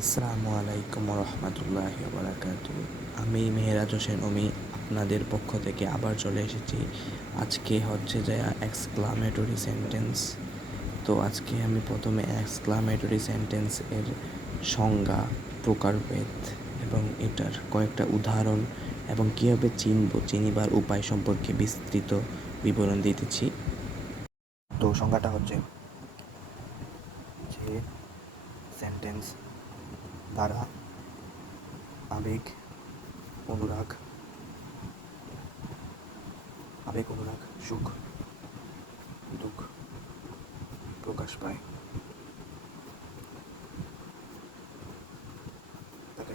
আসসালামু আলাইকুম রহমতুল্লাহি বারাকাতুহু। আমি মেহেরাজ হোসেন অমি আপনাদের পক্ষ থেকে আবার চলে এসেছি। আজকে হচ্ছে যে এক্সক্লামেটরি সেন্টেন্স। তো আজকে আমি প্রথমে এক্সক্লামেটরি সেন্টেন্স এর সংজ্ঞা, প্রকারভেদ এবং এটার কয়েকটা উদাহরণ এবং কীভাবে চিনিবার উপায় সম্পর্কে বিস্তৃত বিবরণ দিতেছি। তো সংজ্ঞাটা হচ্ছে যে সেন্টেন্স দ্বারা আবেগ অনুরাগ সুখ দুঃখ প্রকাশ পায়, তাকে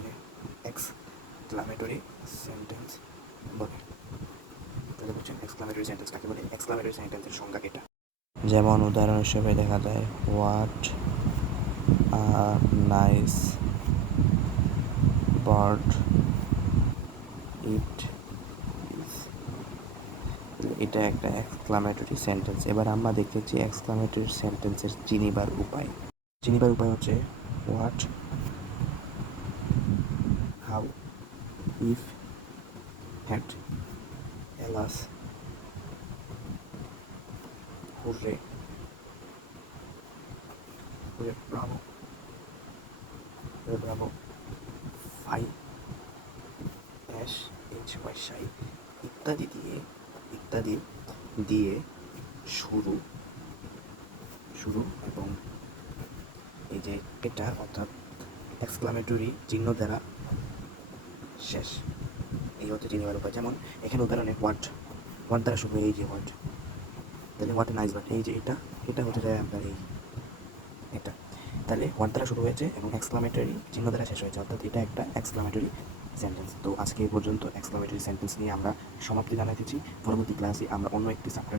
এক্সক্লামেটরি সেন্টেন্স বলে। তাহলে বলছেন এক্সক্লামেটরি সেন্টেন্স কাকে বলে? এক্সক্লামেটরি সেন্টেন্সের সংজ্ঞা এটা। যেমন উদাহরণ হিসেবে দেখা যায় what a nice bird it is. এটা একটা এক্সক্লামেটরি সেন্টেন্স। এবার আমরা দেখতেছি এক্সক্লামেটরি সেন্টেন্সের চিনিবার উপায়। চিনিবার উপায় হচ্ছে what, how, if, hat, alas, hurrah, bravo, bravo, fie, dash, এইচ ওয়াই সাই ইত্যাদি দিয়ে শুরু শুরু এবং এই যে এটা অর্থাৎ এক্সক্লামেটরি চিহ্ন দ্বারা শেষ, এই হচ্ছে চিনিবার উপায়। যেমন এখানে উদাহরণে হোয়াট দ্বারা শুরু, এই যে হোয়াট, তাহলে হোয়াট নাইস বাট, এই যে এটা হচ্ছে যায় আপনার এটা, তাহলে হোয়াট দ্বারা শুরু হয়েছে এবং এক্সক্লামেটরি চিহ্ন দ্বারা শেষ হয়েছে, অর্থাৎ এটা একটা এক্সক্লামেটরি সেন্টেন্স। তো আজকে এই পর্যন্ত এক্সক্লামেটরি সেন্টেন্স নিয়ে আমরা সমাপ্তি জানাইতেছি। পরবর্তী ক্লাসে আমরা অন্য একটি